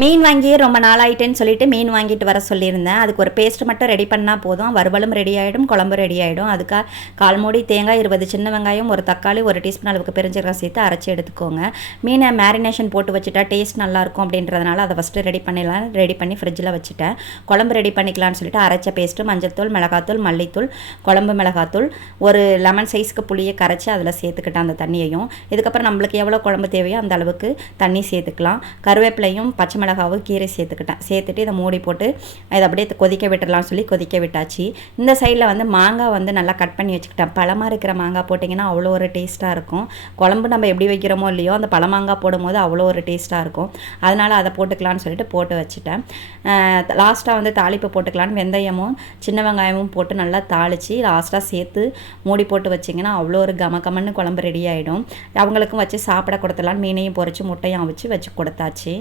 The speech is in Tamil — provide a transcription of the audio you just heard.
மீன் வாங்கி ரொம்ப நாள் ஆயிட்டேன்னு சொல்லிட்டு மீன் வாங்கிட்டு வர சொல்லியிருந்தேன். அதுக்கு ஒரு பேஸ்ட் மட்டும் ரெடி பண்ணால் போதும். வறுவலும் ரெடி ஆகிடும், குழம்பு ரெடி ஆகிடும். அதுக்காக 1/4 மூடி தேங்காய், 20 சின்ன வெங்காயம், ஒரு தக்காளி, 1 டீஸ்பூன் அளவுக்கு பெருஞ்சீரகம் சேர்த்து அரைச்சி எடுத்துக்கோங்க. மீனை மேரினேஷன் போட்டு வச்சுட்டா டேஸ்ட் நல்லாயிருக்கும் அப்படின்றதுனால அதை ஃபஸ்ட்டு ரெடி பண்ணிடலாம். ரெடி பண்ணி ஃப்ரிட்ஜில் வச்சுட்டேன். குழம்பு ரெடி பண்ணிக்கலாம்னு சொல்லிட்டு அரைச்ச பேஸ்ட்டு, மஞ்சள்தூள், மிளகாத்தூள், மல்லித்தூள், குழம்பு மிளகாத்தூள், ஒரு லெமன் சைஸ்க்கு புளியை கரைச்சி அதில் சேர்த்துக்கிட்டேன் அந்த தண்ணியையும். இதுக்கப்புறம் நம்மளுக்கு எவ்வளோ குழம்பு தேவையோ அந்த அளவுக்கு தண்ணி சேர்த்துக்கலாம். கருவேப்பிலையும் பச்சை மிளகாவும் கீரை சேர்த்துட்டு இதை மூடி போட்டு இதை அப்படியே கொதிக்க விட்டுடலாம்னு சொல்லி கொதிக்க விட்டாச்சு. இந்த சைடில் வந்து மாங்காய் வந்து நல்லா கட் பண்ணி வச்சுக்கிட்டேன். பழமாக இருக்கிற மாங்காய் போட்டிங்கன்னா அவ்வளோ ஒரு டேஸ்ட்டாக இருக்கும். குழம்பு நம்ம எப்படி வைக்கிறோமோ இல்லையோ அந்த பழமாங்காய் போடும்போது அவ்வளோ ஒரு டேஸ்ட்டாக இருக்கும். அதனால் அதை போட்டுக்கலான்னு சொல்லிட்டு போட்டு வச்சுட்டேன். லாஸ்ட்டாக வந்து தாளிப்பு போட்டுக்கலான்னு வெந்தயமும் சின்ன வெங்காயமும் போட்டு நல்லா தாளித்து லாஸ்ட்டாக சேர்த்து மூடி போட்டு வச்சிங்கன்னா அவ்வளோ ஒரு கமன்னு குழம்பு ரெடி ஆகிடும். அவங்களுக்கும் வச்சு சாப்பிட கொடுத்துடலான்னு மீனையும் பொரிச்சு முட்டையும் வச்சு கொடுத்தாச்சு.